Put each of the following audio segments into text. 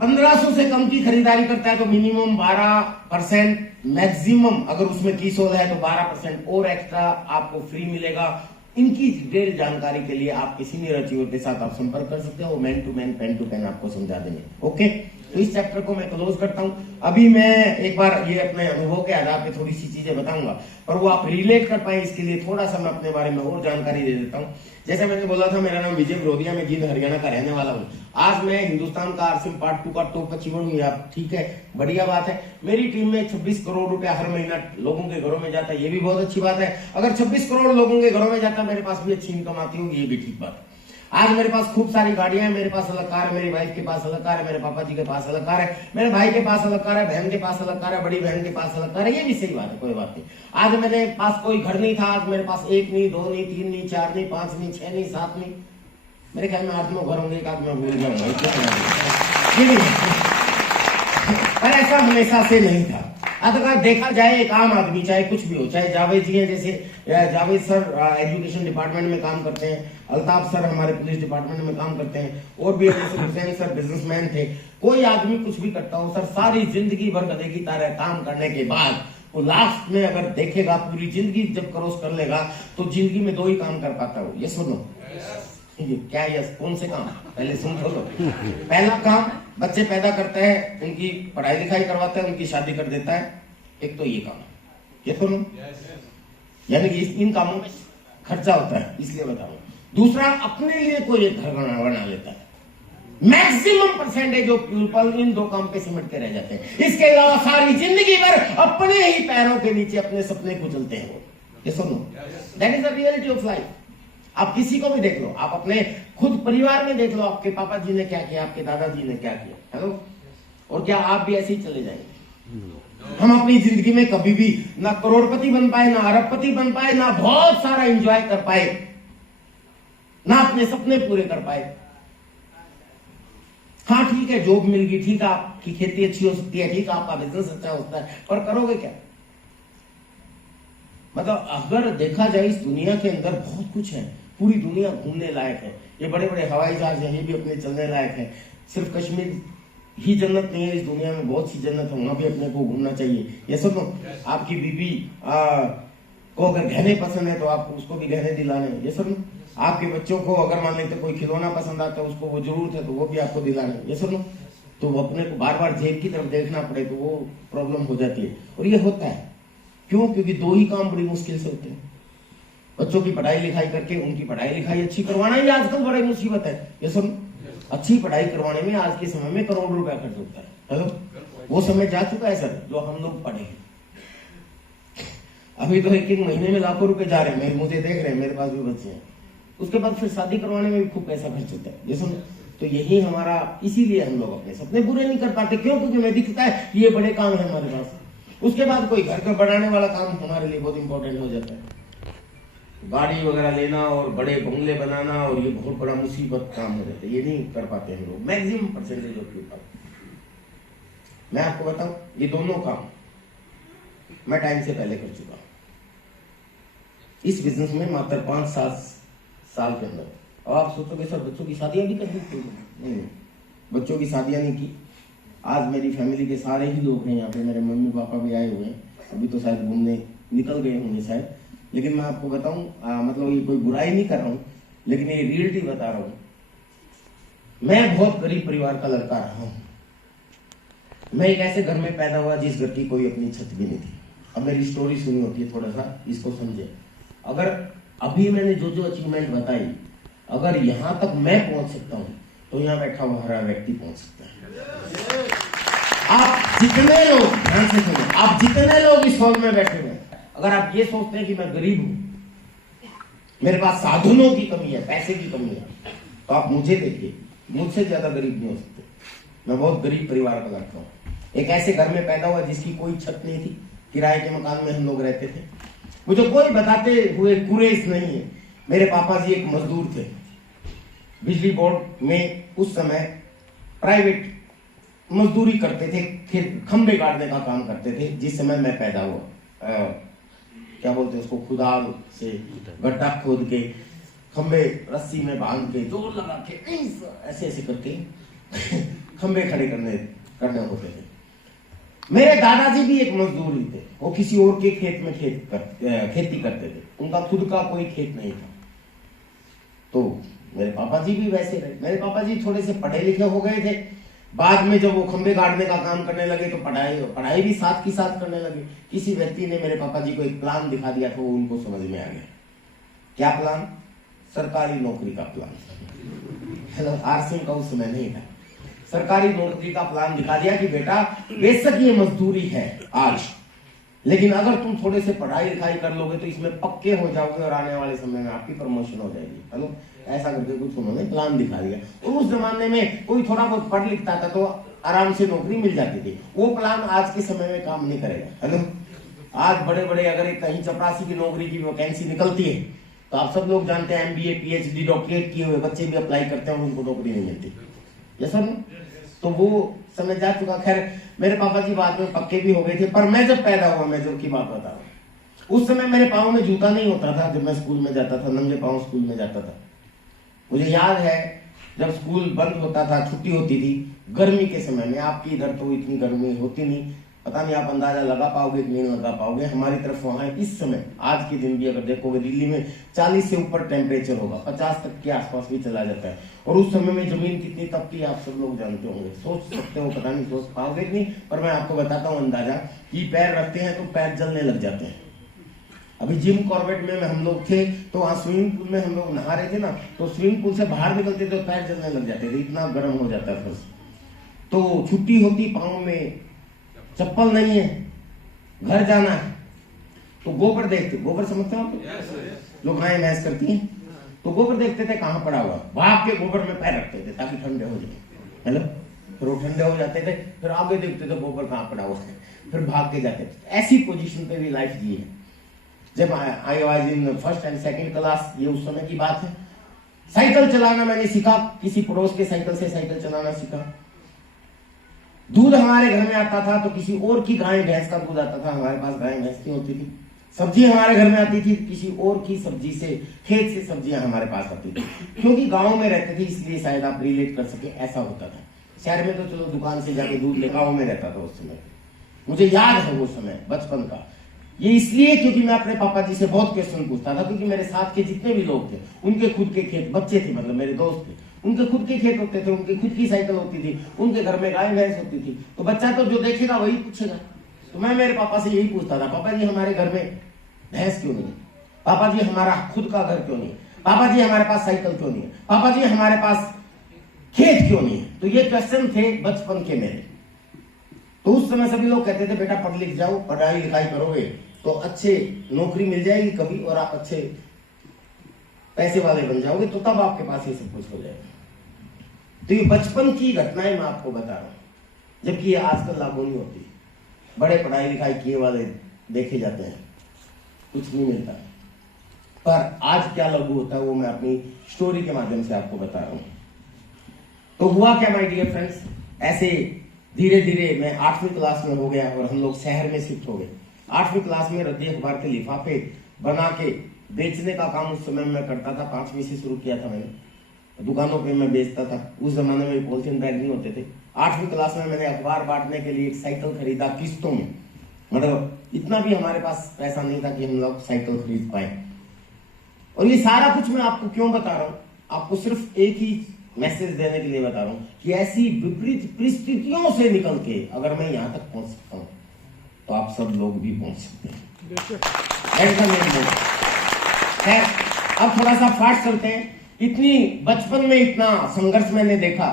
1500 से कम की खरीदारी करता है तो मिनिमम 12%, मैक्सिमम अगर उसमें की सोल है तो 12% और एक्स्ट्रा आपको फ्री मिलेगा। इनकी डिटेल जानकारी के लिए आप सीनियर अचीवर के साथ आप संपर्क कर सकते हो, वो man to man pen to pen आपको समझा देंगे। ओके, तो इस चैप्टर को मैं क्लोज करता हूं। अभी मैं एक बार ये अपने अनुभव के आधार पे थोड़ी सी चीजें बताऊंगा, पर वो आप रिलेट कर पाए इसके लिए थोड़ा सा मैं अपने बारे में और जानकारी दे देता हूं। जैसे मैंने बोला था, मेरा नाम विजय बरोदिया, मैं जींद हरियाणा का रहने वाला हूँ। आज मैं हिंदुस्तान का आरसीएम पार्ट 2 का टॉप अचीवर हूँ। आप ठीक है, बढ़िया बात है। मेरी टीम में 26 करोड़ रुपया हर महीना लोगों के घरों में जाता है, ये भी बहुत अच्छी बात है। अगर 26 करोड़ लोगों के घरों में जाता है, मेरे पास भी अच्छी इनकम आती होगी, ये भी ठीक बात है। आज मेरे पास खूब सारी गाड़ियां हैं, मेरे पास अलग कार है, मेरी वाइफ के पास अलग कार है, मेरे पापा जी के पास अलग कार है, मेरे भाई के पास अलग कार है, बहन के पास अलग कार है, बड़ी बहन के पास अलग कार है, ये भी सही बात है, कोई बात नहीं। आज मेरे पास कोई घर नहीं था, आज मेरे पास 1 नहीं, 2 नहीं, 3 नहीं, 4 नहीं, 5 नहीं, 6 नहीं, 7 नहीं, मेरे ख्याल में 8-9 घर होंगे, एक आध में भूल जाऊंगा, पर ऐसा हमेशा से नहीं था। अगर देखा जाए, एक आम आदमी चाहे कुछ भी हो, चाहे जावेद जी हैं, जैसे जावेद सर एजुकेशन डिपार्टमेंट में काम करते हैं, अल्ताफ सर हमारे पुलिस डिपार्टमेंट में काम करते हैं, और भी हुसैन सर बिजनेसमैन थे। कोई आदमी कुछ भी करता हो सर, सारी जिंदगी भर गधे की तरह काम करने के बाद वो लास्ट में अगर देखेगा, पूरी जिंदगी जब क्रॉस कर लेगा, तो जिंदगी में 2 ही काम कर पाता हो। ये सुनो, ये क्या, यस कौन से काम, पहले सुन लो। पहला काम, बच्चे पैदा करता है, उनकी पढ़ाई लिखाई करवाता है, उनकी शादी कर देता है। एक तो ये काम, ये सुनो, यानी कि इन कामों में खर्चा होता है, इसलिए बताऊं। दूसरा, अपने लिए कोई एक घर बना लेता है। Maximum percentage of people in 2 काम पे सिमट के रह जाते हैं। इसके अलावा सारी जिंदगी भर अपने ही पैरों के नीचे अपने सपने कुचलते हैं वो। ये सुनो, that is the reality of life. आप किसी को भी देख लो, आप अपने खुद परिवार में देख लो, आपके पापा जी ने क्या किया, आपके दादाजी ने क्या किया, हेलो, और क्या आप भी ऐसे ही चले जाएंगे? हम अपनी जिंदगी में कभी भी ना करोड़पति बन पाए, ना अरबपति बन पाए, ना बहुत सारा एंजॉय कर पाए, ना अपने सपने पूरे कर पाए। हाँ ठीक है, जॉब मिल गई, ठीक है, आपकी खेती अच्छी हो सकती है, ठीक है, आपका बिजनेस अच्छा होता है, पर करोगे क्या? मतलब अगर देखा जाए, इस दुनिया के अंदर बहुत कुछ है, पूरी दुनिया घूमने लायक है। ये बड़े बड़े हवाई जहाज हैं, ये भी अपने चलने लायक है। सिर्फ कश्मीर ही जन्नत नहीं है, इस दुनिया में बहुत सी जन्नत है, वहां भी अपने को घूमना चाहिए। ये सुनो, आपकी बीबी को अगर गहने पसंद है तो आप उसको भी गहने दिलाने। ये सुनो, आपके बच्चों को अगर मान लेते कोई खिलौना पसंद आता है, उसको वो जरूरत है तो वो भी आपको दिलाने। ये सुनो, तो अपने को बार बार जेब की तरफ देखना पड़े तो वो प्रॉब्लम हो जाती है। और ये होता है क्यों? क्योंकि 2 ही काम बड़ी मुश्किल से होते हैं। बच्चों की पढ़ाई लिखाई करके उनकी पढ़ाई लिखाई अच्छी करवाना ही आजकल बड़ी मुसीबत है। ये सुन, अच्छी पढ़ाई करवाने में आज के समय में करोड़ रुपया खर्च होता है। हेलो, वो समय जा चुका है सर, जो हम लोग पढ़े। अभी तो 1-1 महीने में लाखों रुपए जा रहे हैं, मुझे देख रहे हैं, मेरे पास भी बच्चे हैं। उसके बाद फिर शादी करवाने में भी खूब पैसा खर्च होता है। ये सुन, तो यही हमारा, इसीलिए हम लोग अपने सपने पूरे नहीं कर पाते। क्यों? क्योंकि हमें दिखता है ये बड़े काम है हमारे पास, उसके बाद कोई घर का बनाने वाला काम हमारे लिए बहुत इंपॉर्टेंट हो जाता है। गाड़ी वगैरह लेना और बड़े बंगले बनाना, और ये बहुत बड़ा मुसीबत काम हो जाता है, ये नहीं कर पाते हम लोग, मैक्सिमम परसेंटेज ऑफ पीपल। मैं आपको बताऊं, ये दोनों काम मैं टाइम से पहले कर चुका हूं इस बिजनेस में, मात्र 5-7 साल के अंदर। और आप सोचोगे सर बच्चों की शादियां भी कर दी? नहीं, बच्चों की शादियां नहीं की। आज मेरी फैमिली के सारे ही लोग हैं यहाँ पे, मेरे मम्मी पापा भी आए हुए हैं, अभी तो शायद घूमने निकल गए होंगे शायद। लेकिन मैं आपको बताऊं, मतलब ये कोई बुराई नहीं कर रहा हूं, लेकिन ये रियलिटी बता रहा हूं। मैं बहुत गरीब परिवार का लड़का रहा हूं। मैं एक ऐसे घर में पैदा हुआ जिस घर की कोई अपनी छत भी नहीं थी। अब मेरी स्टोरी सुनी होती है, थोड़ा सा इसको समझे। अगर अभी मैंने जो जो अचीवमेंट बताई, अगर यहां तक मैं पहुंच सकता हूं, तो यहां बैठा हुआ हर व्यक्ति पहुंच सकता है। आप जितने लोग, ध्यान से सुनो, आप जितने लोग इस हॉल में बैठे हुए, अगर आप ये सोचते हैं कि मैं गरीब हूं, मेरे पास साधनों की कमी है, पैसे की कमी है, तो आप मुझे देखिए, मुझसे ज्यादा गरीब नहीं हो सकते। मैं बहुत गरीब परिवार का लड़का हूं, एक ऐसे घर में पैदा हुआ जिसकी कोई छत नहीं थी, किराए के मकान में हम लोग रहते थे। मुझे कोई बताते हुए गुरेज नहीं है। मेरे पापा जी एक मजदूर थे, बिजली बोर्ड में उस समय प्राइवेट मजदूरी करते थे, फिर खंबे गाड़ने का काम करते थे। जिस समय मैं पैदा हुआ, क्या बोलते हैं उसको, खुदाल से गड्ढा खोद के, खंबे रस्सी में बांध के, जोर लगा के, ऐसे ऐसे करके खंबे खड़े करने होते थे। मेरे दादाजी भी एक मजदूर ही थे, वो किसी और के खेत में खेती करते थे, उनका खुद का कोई खेत नहीं था। तो मेरे पापा जी भी वैसे रहे। मेरे पापा जी थोड़े से पढ़े लिखे हो गए थे, बाद में जब वो खंबे गाड़ने का काम करने लगे तो पढ़ाई भी साथ की साथ करने लगे। किसी व्यक्ति ने मेरे पापा जी को एक प्लान दिखा दिया तो उनको समझ में आ गया। क्या प्लान? सरकारी नौकरी का प्लान। हेलो, आरसीएम का उस समय नहीं था, सरकारी नौकरी का प्लान दिखा दिया कि बेटा बेशक ये मजदूरी है आज, लेकिन अगर तुम थोड़े से पढ़ाई लिखाई कर लोगे तो इसमें पक्के हो जाओगे और आने वाले समय में आपकी प्रमोशन हो जाएगी। हेलो, ऐसा करके कुछ उन्होंने प्लान दिखा दिया। और उस जमाने में कोई थोड़ा बहुत पढ़ लिखता था तो आराम से नौकरी मिल जाती थी। वो प्लान आज के समय में काम नहीं करेगा। हेलो, आज बड़े बड़े अगर कहीं चपरासी की नौकरी की वैकेंसी निकलती है तो आप सब लोग जानते हैं MBA PhD डॉक्टरेट किए हुए बच्चे भी अप्लाई करते हैं और उनको नौकरी नहीं मिलती। ये सब तो वो समय जा चुका। खैर, मेरे पापा जी बाद में पक्के भी हो गए थे, पर मैं जब पैदा हुआ, मैं जब की बात बता रहा हूं, उस समय मेरे पाँव में जूता नहीं होता था। जब मैं स्कूल में जाता था, नंगे पाँव स्कूल में जाता था। मुझे याद है जब स्कूल बंद होता था, छुट्टी होती थी गर्मी के समय में, आपकी इधर तो इतनी गर्मी होती नहीं, पता नहीं आप अंदाजा लगा पाओगे कि नहीं लगा पाओगे। हमारी तरफ वहां इस समय आज के दिन भी अगर देखोगे दिल्ली में 40 से ऊपर टेम्परेचर होगा, 50 तक के आसपास भी चला जाता है। और उस समय में जमीन कितनी तपती है आप सब लोग जानते होंगे, सोच सकते हो, पता नहीं सोच पाओगे कि नहीं, पर मैं आपको बताता हूँ अंदाजा कि पैर रखते हैं तो पैर जलने लग जाते हैं। अभी जिम कॉर्बेट में हम लोग थे तो वहां स्विमिंग पूल में हम लोग नहा रहे थे ना, तो स्विमिंग पूल से बाहर निकलते तो पैर जलने लग जाते थे, इतना गर्म हो जाता है फर्श। तो छुट्टी होती, पाँव में चप्पल नहीं है, घर जाना है तो गोबर देखते, गोबर समझते हो आप लोग, गाय भैंस करती हैं तो गोबर देखते थे कहाँ पड़ा हुआ, भाग के गोबर में पैर रखते थे ताकि ठंडे हो जाए। हेलो, फिर वो ठंडे हो जाते थे, फिर आगे देखते थे गोबर कहाँ पड़ा हुआ है, फिर भाग के जाते थे। ऐसी पोजीशन पे भी लाइफ जी है। जब I was in first and second class, ये उस समय की बात है, साइकिल चलाना मैंने सीखा, किसी पड़ोस के साइकिल से साइकिल चलाना सीखा। दूध हमारे घर में आता था तो किसी और की गाय भैंस का दूध आता था, हमारे पास गाय भैंस की होती थी। सब्जी हमारे घर में आती थी, किसी और की सब्जी से, खेत से सब्जियां हमारे पास आती थी। क्योंकि गांव में रहते थे इसलिए शायद आप रिलेट कर सके, ऐसा होता था। शहर में तो चलो दुकान से जाके दूध ले, गाँव में रहता था उस समय। मुझे याद है वो समय बचपन का। ये इसलिए क्योंकि मैं अपने पापा जी से बहुत क्वेश्चन पूछता था, क्योंकि मेरे साथ के जितने भी लोग थे उनके खुद के खेत, बच्चे थे मतलब मेरे दोस्त थे, उनके खुद के खेत होते थे, उनकी खुद की साइकिल होती थी, उनके घर में गाय भैंस होती थी। तो बच्चा तो जो देखेगा वही पूछेगा। तो मैं मेरे पापा से यही पूछता था, पापा जी हमारे घर में भैंस क्यों नहीं है? पापा जी हमारा खुद का घर क्यों नहीं है? पापा जी हमारे पास साइकिल क्यों नहीं है? पापा जी हमारे पास खेत क्यों नहीं है? तो ये क्वेश्चन थे बचपन के मेरे। तो उस समय सभी लोग कहते थे बेटा पढ़ लिख जाओ, पढ़ाई लिखाई करोगे तो अच्छे नौकरी मिल जाएगी कभी और आप अच्छे पैसे वाले बन जाओगे, तो तब आपके पास ये सब कुछ हो जाएगा। तो ये बचपन की घटनाएं मैं आपको बता रहा हूं, जबकि ये आजकल लागू नहीं होती। बड़े पढ़ाई लिखाई किए वाले देखे जाते हैं, कुछ नहीं मिलता। पर आज क्या लागू होता है वो मैं अपनी स्टोरी के माध्यम से आपको बता रहा हूं। तो हुआ क्या माय डियर फ्रेंड्स, ऐसे धीरे धीरे मैं 8वीं क्लास में हो गया और हम लोग शहर में शिफ्ट हो गए। 8वीं क्लास में रद्दी अखबार के लिफाफे बना के बेचने का काम उस समय मैं करता था। 5वीं से शुरू किया था मैंने, दुकानों पे मैं बेचता था। उस जमाने में पॉलिथीन बैग नहीं होते थे। 8वीं क्लास में मैंने अखबार बांटने के लिए एक साइकिल खरीदा किस्तों में, मतलब इतना भी हमारे पास पैसा नहीं था कि हम लोग साइकिल खरीद पाए। और ये सारा कुछ मैं आपको क्यों बता रहा हूँ, आपको सिर्फ एक ही मैसेज देने के लिए बता रहा हूं कि ऐसी विपरीत परिस्थितियों से निकल के अगर मैं यहां तक पहुंच सकता हूं तो आप सब लोग भी पहुंच सकते हैं। खैर, अब थोड़ा सा फास्ट चलते हैं। इतनी बचपन में इतना संघर्ष मैंने देखा।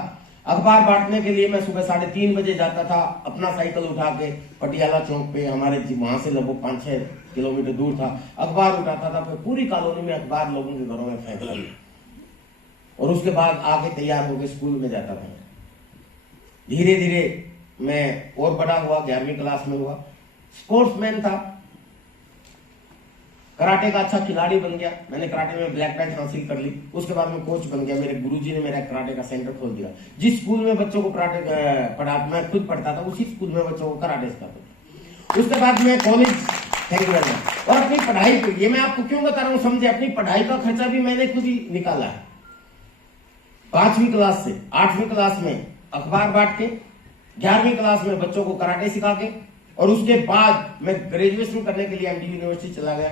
अखबार बांटने के लिए मैं सुबह 3:30 बजे जाता था, अपना साइकिल उठा के पटियाला चौक पे, हमारे वहां से लगभग 5-6 किलोमीटर दूर था, अखबार उठाता था, फिर पूरी कॉलोनी में अखबार लोगों के घरों में फेंकता था और उसके बाद आके तैयार होकर स्कूल में जाता था। धीरे धीरे मैं और बड़ा हुआ, 11वीं क्लास में हुआ, स्पोर्ट्समैन था, कराटे का अच्छा खिलाड़ी बन गया। मैंने कराटे में ब्लैक बेल्ट हासिल कर ली। उसके बाद में कोच बन गया। मेरे गुरुजी ने मेरा कराटे का सेंटर खोल दिया। जिस स्कूल में बच्चों को कराटे मैं खुद पढ़ता था, उसी स्कूल में बच्चों को कराटे सिखाता था। उसके बाद में college, thank you very much. और अपनी पढ़ाई को, ये मैं आपको क्यों बता रहा हूँ समझे, अपनी पढ़ाई का खर्चा भी मैंने खुद ही निकाला है। 5वीं क्लास से 8वीं क्लास में अखबार बांट के, 11वीं क्लास में बच्चों को कराटे सिखा के, और उसके बाद मैं ग्रेजुएशन करने के लिए एमडी यूनिवर्सिटी चला गया।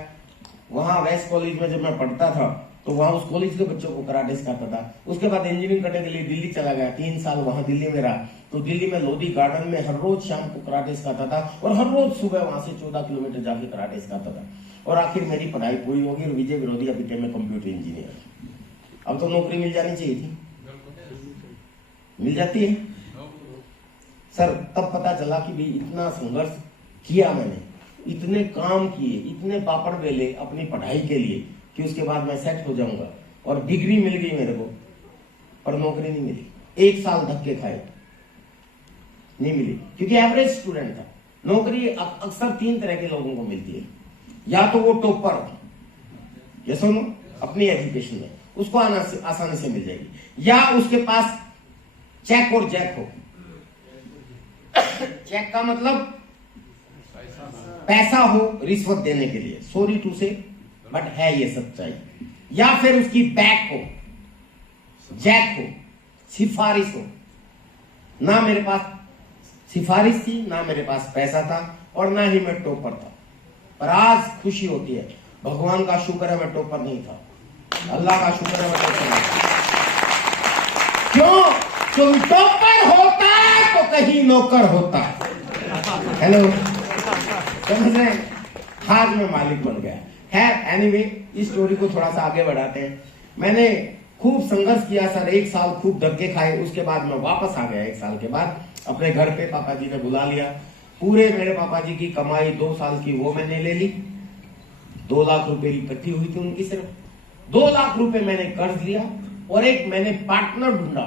वहां वेस्ट कॉलेज में जब मैं पढ़ता था तो वहां उस कॉलेज के बच्चों को कराटे सिखाता था। उसके बाद इंजीनियरिंग करने के लिए दिल्ली चला गया, 3 साल वहां दिल्ली में रहा। तो दिल्ली में लोधी गार्डन में हर रोज शाम को कराटे सिखाता था और हर रोज सुबह वहां से 14 किलोमीटर जाके कराटे सिखाता था। और आखिर मेरी पढ़ाई पूरी होगी और विजय विरोधिया बीटेक में कंप्यूटर इंजीनियर। अब तो नौकरी मिल जानी चाहिए थी, मिल जाती है सर। तब पता चला कि भाई इतना संघर्ष किया मैंने, इतने काम किए, इतने पापड़ बेले अपनी पढ़ाई के लिए कि उसके बाद मैं सेट हो जाऊंगा। और डिग्री मिल गई मेरे को, पर नौकरी नहीं मिली। 1 साल धक्के खाए, नहीं मिली, क्योंकि एवरेज स्टूडेंट था। नौकरी अक्सर 3 तरह के लोगों को मिलती है। या तो वो टॉपर हो, ये सुनो, अपनी एजुकेशन में उसको आसानी से मिल जाएगी, या उसके पास चेक और जैक हो। चेक का मतलब पैसा हो रिश्वत देने के लिए, सॉरी टू से बट है ये सच्चाई। या फिर उसकी बैक हो, जैक हो, सिफारिश हो। ना मेरे पास सिफारिश थी, ना मेरे पास पैसा था, और ना ही मैं टॉपर था। पर आज खुशी होती है, भगवान का शुक्र है मैं टॉपर नहीं था, अल्लाह का शुक्र है मैं टॉपर नहीं था। क्यों? तुम टॉपर होता तो कहीं नौकर होता। हेलो, समझ रहे? आज मैं मालिक बन गया है। एनीवे, इस स्टोरी को थोड़ा सा आगे बढ़ाते हैं। मैंने खूब संघर्ष किया सर, 1 साल खूब धक्के खाए। उसके बाद मैं वापस आ गया। 1 साल के बाद अपने घर पे पापा जी ने बुला लिया। पूरे मेरे पापा जी की कमाई 2 साल की वो मैंने ले ली। 2 लाख रुपए इकट्ठी हुई थी उनकी, सिर्फ 2 लाख रुपए मैंने कर्ज लिया, और एक मैंने पार्टनर ढूंढा।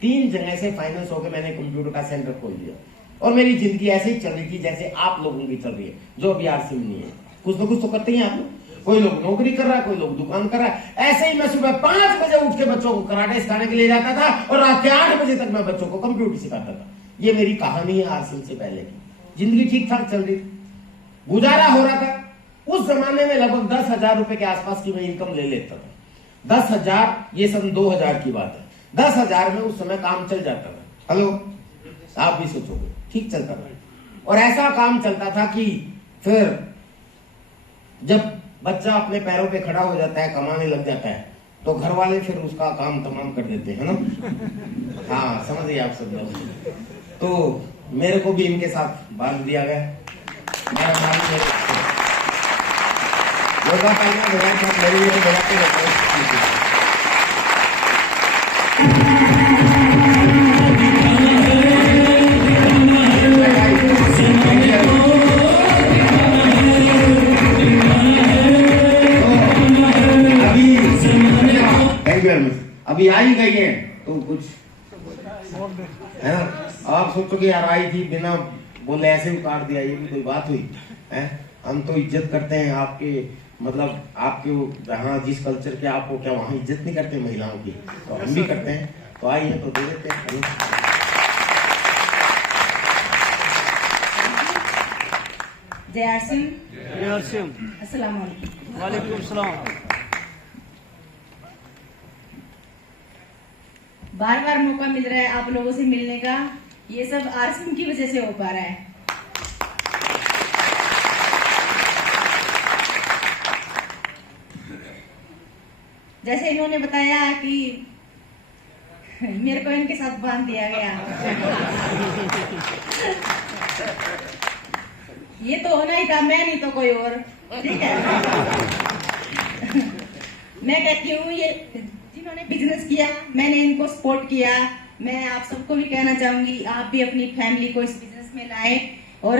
3 जगह से फाइनेंस होकर मैंने कंप्यूटर का सेंटर खोल दिया। और मेरी जिंदगी ऐसे ही चल रही थी जैसे आप लोगों की चल रही है, जो अभी आरसी में नहीं है। कुछ ना कुछ तो करते ही आप लोग। कोई लोग नौकरी कर रहा है, कोई लोग दुकान कर रहा है। ऐसे ही मैं सुबह 5 बजे उठ के बच्चों को कराटे सिखाने के लिए जाता था, और रात के 8 बजे तक मैं बच्चों को कंप्यूटर सिखाता था। ये मेरी कहानी है आरसी से पहले की। जिंदगी ठीक ठाक चल रही थी, गुजारा हो रहा था। उस जमाने में लगभग 10,000 रुपए के आसपास की मैं इनकम ले लेता था। 10,000, ये सन 2000 की बात है। 10,000 में उस समय काम चल जाता था। हेलो, आप भी सोचोगे, ठीक चलता था। और ऐसा काम चलता था कि फिर जब बच्चा अपने पैरों पे खड़ा हो जाता है, कमाने लग जाता है, तो घर वाले फिर उसका काम तमाम कर देते हैं ना। हाँ, समझिए आप सब लोग। तो मेरे को भी इनके साथ बांध दिया गया। मेरा नाम योगा करना मेरे साथ मेरे लिए बढ़ाते रहते हैं। अभी आई गई है तो कुछ है ना। आप सोचोगे यार आई थी बिना बोले ऐसे उतार दिया, ये भी कोई बात हुई है? हम तो इज्जत करते हैं आपके, मतलब आपके जहाँ जिस कल्चर के आपको क्या वहाँ इज्जत नहीं करते महिलाओं की, तो हम भी करते हैं। तो आई है तो दे देते हैं। जय आरसिम, अस्सलाम वालेकुम। वालेकुम सलाम। बार बार मौका मिल रहा है आप लोगों से मिलने का, ये सब आरसिम की वजह से हो पा रहा है। जैसे इन्होंने बताया कि मेरे को इनके साथ बांध दिया गया। ये तो होना ही था, मैं नहीं तो कोई और, ठीक है। मैं कहती हूँ ये जिन्होंने बिजनेस किया, मैंने इनको सपोर्ट किया। मैं आप सबको भी कहना चाहूंगी आप भी अपनी फैमिली को इस बिजनेस में लाएं, और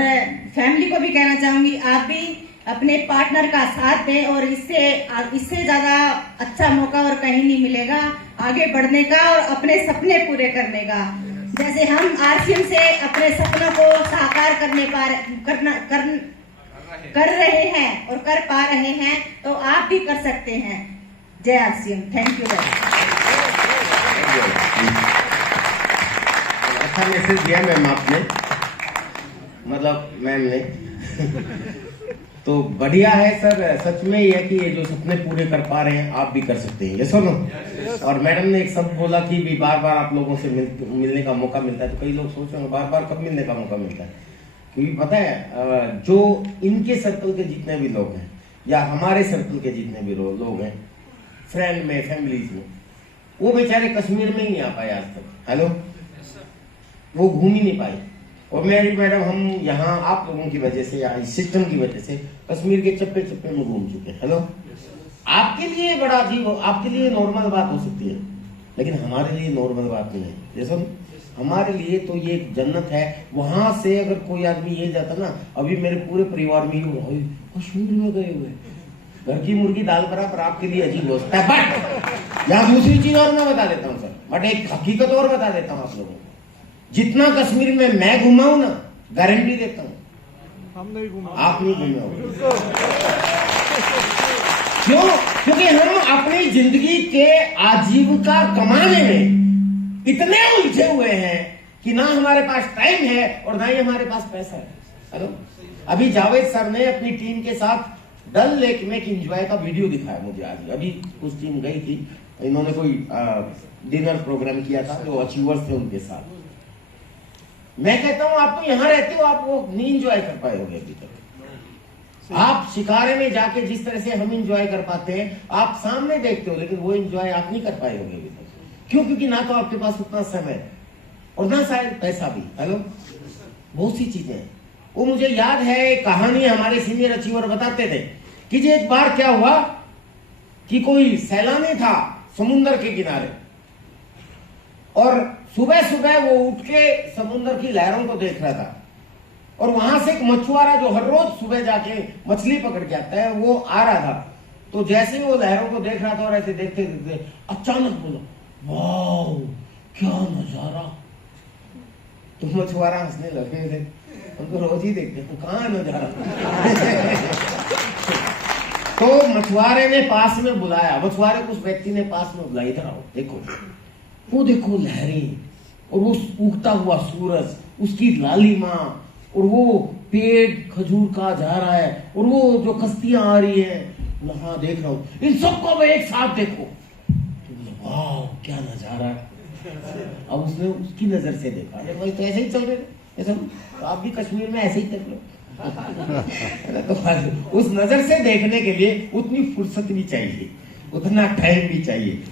फैमिली को भी कहना चाहूंगी आप भी अपने पार्टनर का साथ दें, और इससे ज्यादा अच्छा मौका और कहीं नहीं मिलेगा आगे बढ़ने का और अपने सपने पूरे करने का। जैसे हम आरसीएम से अपने सपनों को साकार कर रहे हैं और कर पा रहे हैं, तो आप भी कर सकते हैं। जय आरसीएम, थैंक यू। अच्छा मैसेज दिया मैम आपने, मतलब मैम ने तो बढ़िया है सर, सच में ये है कि ये जो सपने पूरे कर पा रहे हैं आप भी कर सकते हैं, ये सुनो। और मैडम ने एक शब्द बोला कि भी बार बार आप लोगों से मिलने का मौका मिलता है, तो कई लोग सोच रहे हैं बार बार कब मिलने का मौका मिलता है, क्योंकि पता है जो इनके सर्कल के जितने भी लोग हैं या हमारे सर्कल के जितने भी लोग हैं, फ्रेंड में, फैमिलीज में, वो बेचारे कश्मीर में ही नहीं आ पाए आज तक। हेलो, वो घूम ही नहीं पाए। और मेरी मैडम, हम यहाँ आप लोगों की वजह से या इस सिस्टम की वजह से कश्मीर के चप्पे चप्पे में घूम चुके हैं। हेलो, आपके लिए बड़ा अजीब, आपके लिए नॉर्मल बात हो सकती है, लेकिन हमारे लिए नॉर्मल बात नहीं है। जैसे हमारे लिए तो ये एक जन्नत है। वहां से अगर कोई आदमी ये जाता ना, अभी मेरे पूरे परिवार में ही कश्मीर में गए हुए, घर की मुर्गी दाल बराबर, आपके लिए अजीब हो सकता है। बट यहाँ दूसरी चीज और मैं बता देता हूँ सर, बट एक हकीकत और बता देता हूँ आप लोगों को। जितना कश्मीर में मैं घुमा हूं ना, गारंटी देता हूं हम नहीं घुमा, आप नहीं घूमे होंगे। क्यों? क्योंकि हम अपनी जिंदगी के आजीविका कमाने में इतने उलझे हुए हैं कि ना हमारे पास टाइम है और ना ही हमारे पास पैसा है। हेलो, अभी जावेद सर ने अपनी टीम के साथ डल लेक में एक एंजॉय का वीडियो दिखाया मुझे आज। अभी कुछ टीम गई थी, इन्होंने कोई डिनर प्रोग्राम किया था, जो अचीवर्स थे उनके साथ। मैं कहता हूं आप तो यहां रहते हो, आप वो नहीं एंजॉय कर पाए होंगे अभी तक। आप शिकारे में जाके जिस तरह से हम एंजॉय कर पाते हैं, आप सामने देखते हो, लेकिन वो एंजॉय आप नहीं कर पाए होंगे अभी तक। क्यों? क्योंकि ना तो आपके पास उतना समय और ना शायद पैसा भी। हेलो, बहुत सी चीजें हैं। वो मुझे याद है कहानी, हमारे सीनियर अचीवर बताते थे कि जी एक बार क्या हुआ कि कोई सैलानी था समुद्र के किनारे, और सुबह सुबह वो उठ के समुद्र की लहरों को देख रहा था, और वहां से एक मछुआरा जो हर रोज सुबह जाके मछली पकड़ के आता है, वो आ रहा था। तो जैसे वो लहरों को देख रहा था और ऐसे देखते देखते अचानक बोला, वाह क्या नजारा। तो मछुआरा हंसने लगे थे, उनको रोज ही देखते हैं, कहाँ नजारा। तो मछुआरे ने पास में बुलाया, मछुआरे को उस व्यक्ति ने पास में बुलाया, इधर आओ देखो, वो देखो लहरें, और वो उगता हुआ सूरज, उसकी लालिमा, और वो पेड़ खजूर का जा रहा है, और वो जो कश्तियां आ रही है, वहां देख रहा हूं, इन सबको मैं एक साथ देखो। तो वाह क्या नजारा है। अब उसने उसकी नजर से देखा, अरे भाई तो ऐसे ही चल रहे ऐसा, तो आप भी कश्मीर में ऐसे ही कर लो। तो उस नजर से देखने के लिए उतनी फुर्सत भी चाहिए, उतना टाइम भी चाहिए।